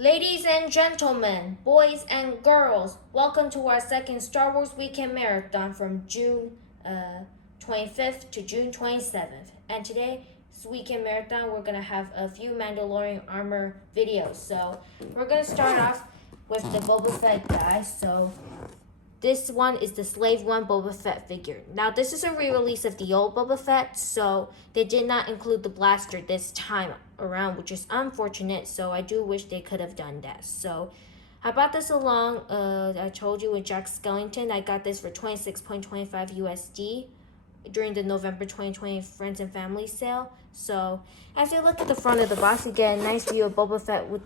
Ladies and gentlemen, boys and girls, welcome to our second Star Wars Weekend Marathon from June 25th to June 27th. And today's Weekend Marathon, we're going to have a few Mandalorian armor videos. So we're going to start off with the Boba Fett guy. So this one is the Slave One Boba Fett figure. Now, this is a re-release of the old Boba Fett, so they did not include the blaster this time around, which is unfortunate, so I do wish they could have done that. So, I bought this along, I told you, with Jack Skellington. I got this for 26.25 USD during the November 2020 Friends and Family sale. So, as you look at the front of the box, you get a nice view of Boba Fett with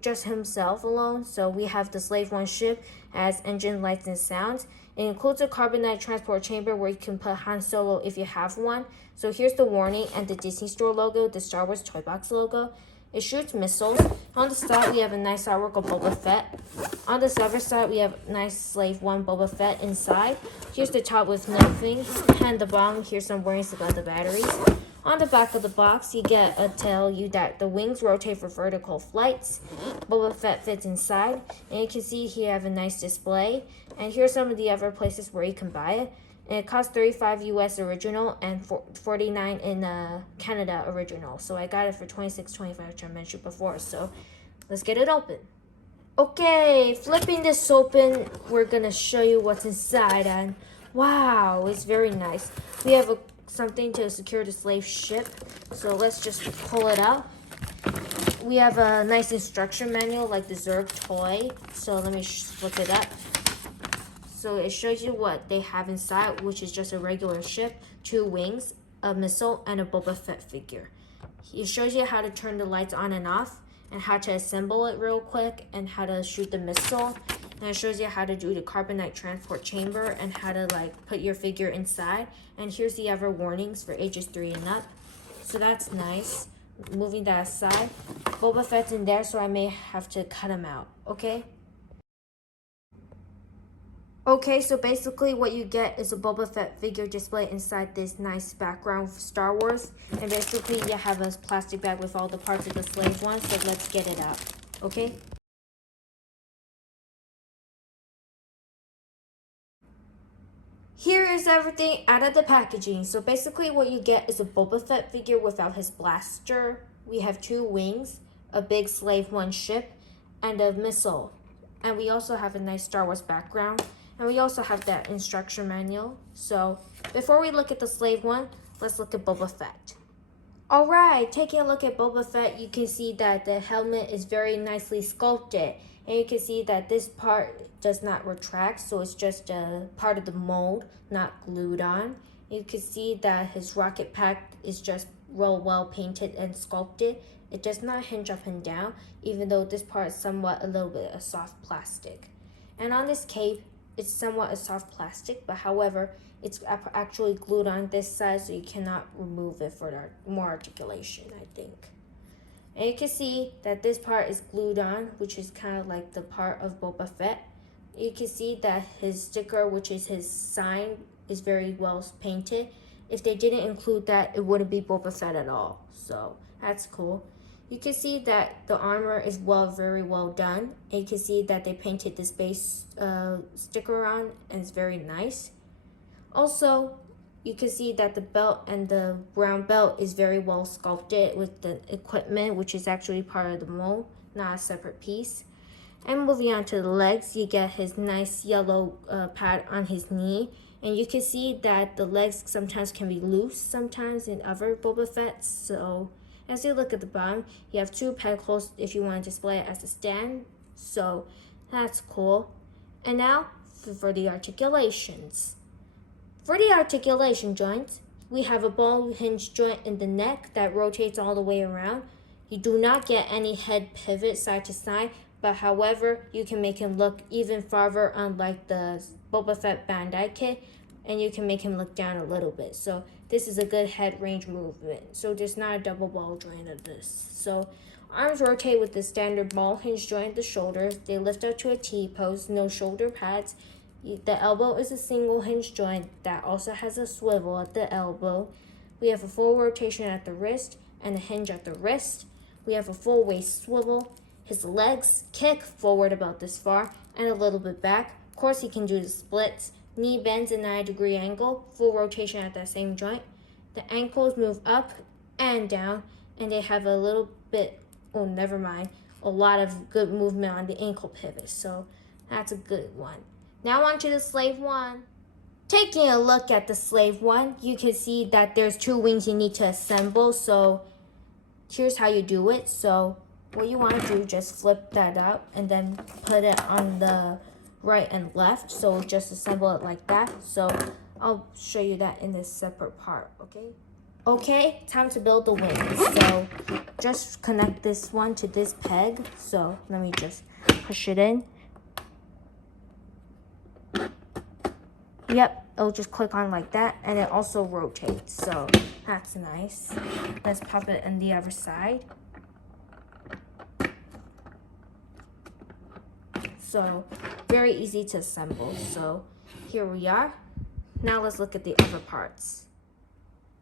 just himself alone. So we have the Slave One ship as engine lights and sounds. It includes a carbonite transport chamber where you can put Han Solo if you have one. So here's the warning and the Disney Store logo, the Star Wars Toybox logo. It shoots missiles. On the side, we have a nice artwork of Boba Fett. On the other side, we have nice Slave One Boba Fett inside. Here's the top with nothing. And the bottom, here's some warnings about the batteries. On the back of the box, you get a tell you that the wings rotate for vertical flights. Boba Fett fits inside, and you can see here I have a nice display. And here's some of the other places where you can buy it. And it costs 35 US original and 49 in Canada original. So I got it for 26.25, which I mentioned before. So let's get it open. Okay, flipping this open, we're gonna show you what's inside, and wow, it's very nice. We have something to secure the slave ship, so let's just pull it out. We have a nice instruction manual like the Zerg toy, so let me flip it up. So it shows you what they have inside, which is just a regular ship, 2 wings, a missile, and a Boba Fett figure. It shows you how to turn the lights on and off, and how to assemble it real quick, and how to shoot the missile. And it shows you how to do the carbonite transport chamber and how to put your figure inside. And here's the other warnings for ages 3 and up. So that's nice. Moving that aside, Boba Fett's in there, so I may have to cut him out. Okay? Okay, so basically what you get is a Boba Fett figure display inside this nice background of Star Wars. And basically you have a plastic bag with all the parts of the Slave One, so let's get it out. Okay? Here is everything out of the packaging. So basically what you get is a Boba Fett figure without his blaster. We have 2 wings, a big Slave One ship, and a missile. And we also have a nice Star Wars background. And we also have that instruction manual. So before we look at the Slave One, let's look at Boba Fett. Alright, taking a look at Boba Fett, you can see that the helmet is very nicely sculpted. And you can see that this part does not retract, so it's just a part of the mold, not glued on. You can see that his rocket pack is just real well painted and sculpted. It does not hinge up and down, even though this part is somewhat a little bit of soft plastic. And on this cape, it's somewhat a soft plastic, but however, it's actually glued on this side, so you cannot remove it for more articulation, I think. And you can see that this part is glued on, which is kind of like the part of Boba Fett. You can see that his sticker, which is his sign, is very well painted. If they didn't include that, it wouldn't be Boba Fett at all. So that's cool. You can see that the armor is very well done. And you can see that they painted this base sticker on, and it's very nice. Also, you can see that the belt and the brown belt is very well sculpted with the equipment, which is actually part of the mold, not a separate piece. And moving on to the legs, you get his nice yellow pad on his knee. And you can see that the legs sometimes can be loose, sometimes in other Boba Fett's. So as you look at the bottom, you have 2 pedicles if you want to display it as a stand. So that's cool. And now for the articulations. For the articulation joints, we have a ball hinge joint in the neck that rotates all the way around. You do not get any head pivot side to side, but however, you can make him look even farther, unlike the Boba Fett Bandai kit, and you can make him look down a little bit. So this is a good head range movement. So there's not a double ball joint of this. So arms rotate with the standard ball hinge joint at the shoulders. They lift up to a T pose, no shoulder pads. The elbow is a single hinge joint that also has a swivel at the elbow. We have a full rotation at the wrist and a hinge at the wrist. We have a full waist swivel. His legs kick forward about this far and a little bit back. Of course, he can do the splits. Knee bends a 90-degree angle, full rotation at that same joint. The ankles move up and down, and they have a little bit, oh, never mind, a lot of good movement on the ankle pivot. So that's a good one. Now on to the slave one. Taking a look at the slave one, you can see that there's 2 wings you need to assemble. So here's how you do it. So what you want to do, just flip that out and then put it on the right and left. So just assemble it like that. So I'll show you that in this separate part, okay? Okay, time to build the wings. So just connect this one to this peg. So let me just push it in. Yep, it'll just click on like that, and it also rotates, so that's nice. Let's pop it on the other side. So very easy to assemble. So here we are. Now let's look at the other parts.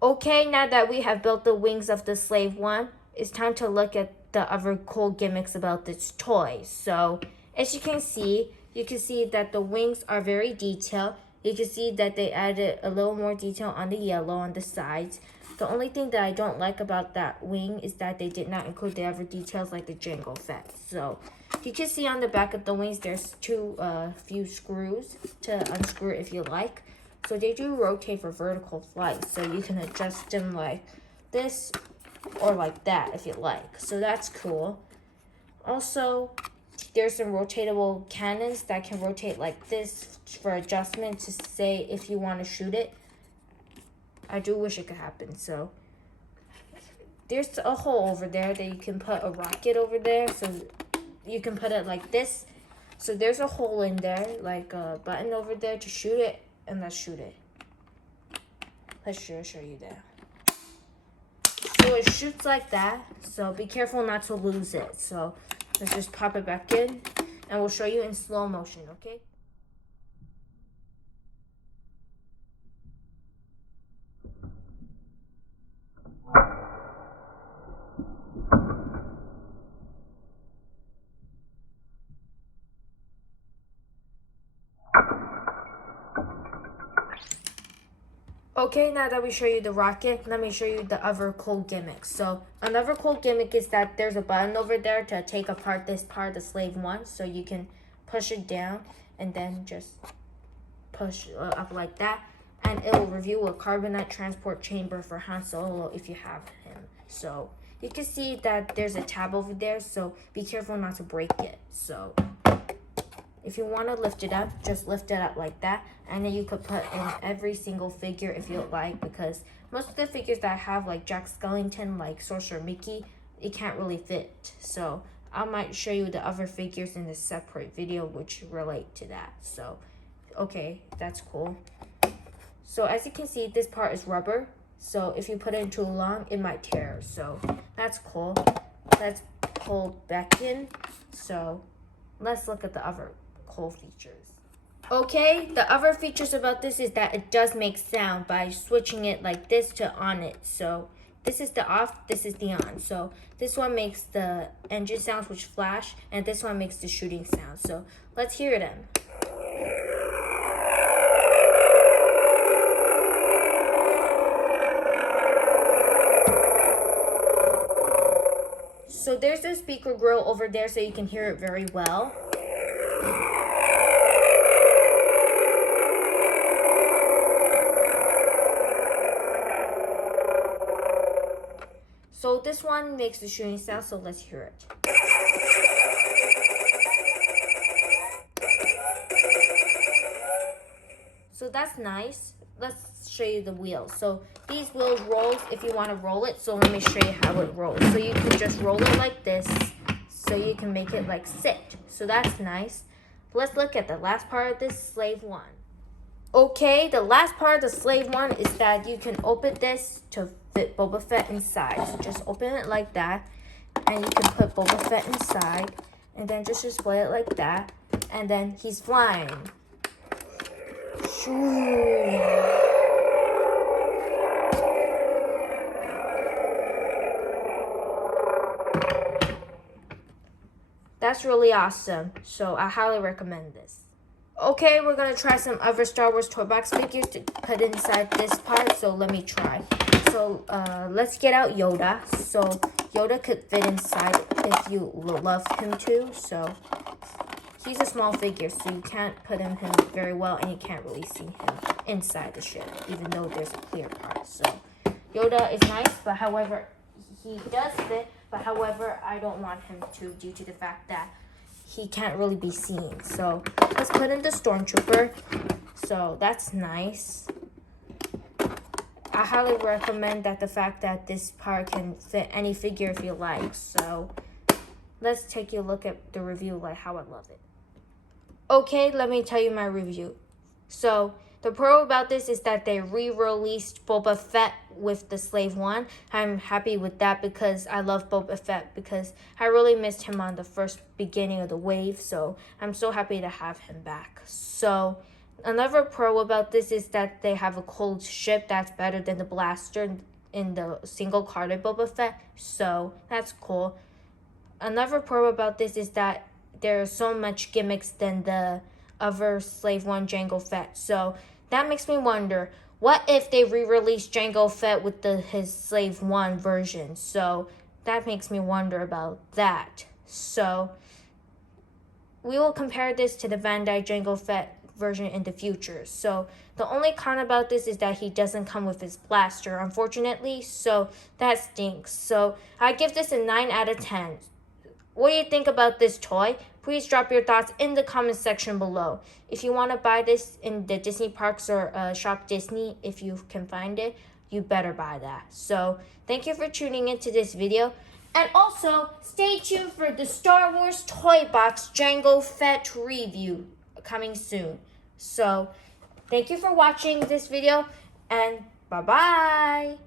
Okay, now that we have built the wings of the slave one, it's time to look at the other cool gimmicks about this toy. So as you can see that the wings are very detailed. You can see that they added a little more detail on the yellow on the sides. The only thing that I don't like about that wing is that they did not include the other details like the Jango Fett. So you can see on the back of the wings there's few screws to unscrew if you like. So they do rotate for vertical flight, so you can adjust them like this or like that if you like. So that's cool. Also, there's some rotatable cannons that can rotate like this for adjustment to say if you want to shoot it. I do wish it could happen. So there's a hole over there that you can put a rocket over there. So you can put it like this. So there's a hole in there, like a button over there to shoot it. And let's shoot it. Let's show you that. So it shoots like that. So be careful not to lose it. So let's just pop it back in, and we'll show you in slow motion, okay? Okay, now that we show you the rocket, let me show you the other cool gimmicks. So another cool gimmick is that there's a button over there to take apart this part of the slave one. So you can push it down and then just push up like that. And it will reveal a carbonite transport chamber for Han Solo if you have him. So you can see that there's a tab over there. So be careful not to break it. So if you want to lift it up, just lift it up like that. And then you could put in every single figure if you like, because most of the figures that I have, like Jack Skellington, like Sorcerer Mickey, it can't really fit. So I might show you the other figures in a separate video which relate to that. So, okay, that's cool. So as you can see, this part is rubber. So if you put it in too long, it might tear. So that's cool. Let's pull back in. So let's look at the other cool features. Okay, the other features about this is that it does make sound by switching it like this to on it. So this is the off, this is the on. So this one makes the engine sounds which flash, and this one makes the shooting sound. So let's hear them. So there's a speaker grill over there so you can hear it very well. So this one makes the shooting sound, so let's hear it. So that's nice. Let's show you the wheels. So these wheels roll if you want to roll it. So let me show you how it rolls. So you can just roll it like this. So you can make it like sit. So that's nice. Let's look at the last part of this slave one. Okay, the last part of the slave one is that you can open this to fit Boba Fett inside. So just open it like that, and you can put Boba Fett inside, and then just display it like that, and then he's flying. Shoo. that's really awesome. So I highly recommend this. Okay, we're gonna try some other Star Wars Toybox figures to put inside this part. So let me try. So let's get out Yoda. So Yoda could fit inside if you love him to. So he's a small figure, so you can't put him very well, and you can't really see him inside the ship, even though there's a clear part. So Yoda is nice, but however, he does fit. But however, I don't want him to due to the fact that he can't really be seen. So let's put in the Stormtrooper. So that's nice. I highly recommend that the fact that this part can fit any figure if you like. So let's take a look at the review, like how I love it. Okay, let me tell you my review. So the pro about this is that they re-released Boba Fett with the Slave One. I'm happy with that because I love Boba Fett because I really missed him on the first beginning of the wave. So I'm so happy to have him back. So another pro about this is that they have a cold ship that's better than the blaster in the single-carded Boba Fett. So that's cool. Another pro about this is that there are so much gimmicks than the other Slave One Jango Fett. So that makes me wonder, what if they re-release Jango Fett with his Slave One version? So that makes me wonder about that. So we will compare this to the Bandai Jango Fett version in the future. So the only con about this is that he doesn't come with his blaster, unfortunately. So that stinks. So I give this a 9 out of 10. What do you think about this toy? Please drop your thoughts in the comment section below. If you want to buy this in the Disney parks or Shop Disney, if you can find it, you better buy that. So thank you for tuning into this video. And also, stay tuned for the Star Wars Toybox Jango Fett review coming soon. So thank you for watching this video, and bye-bye.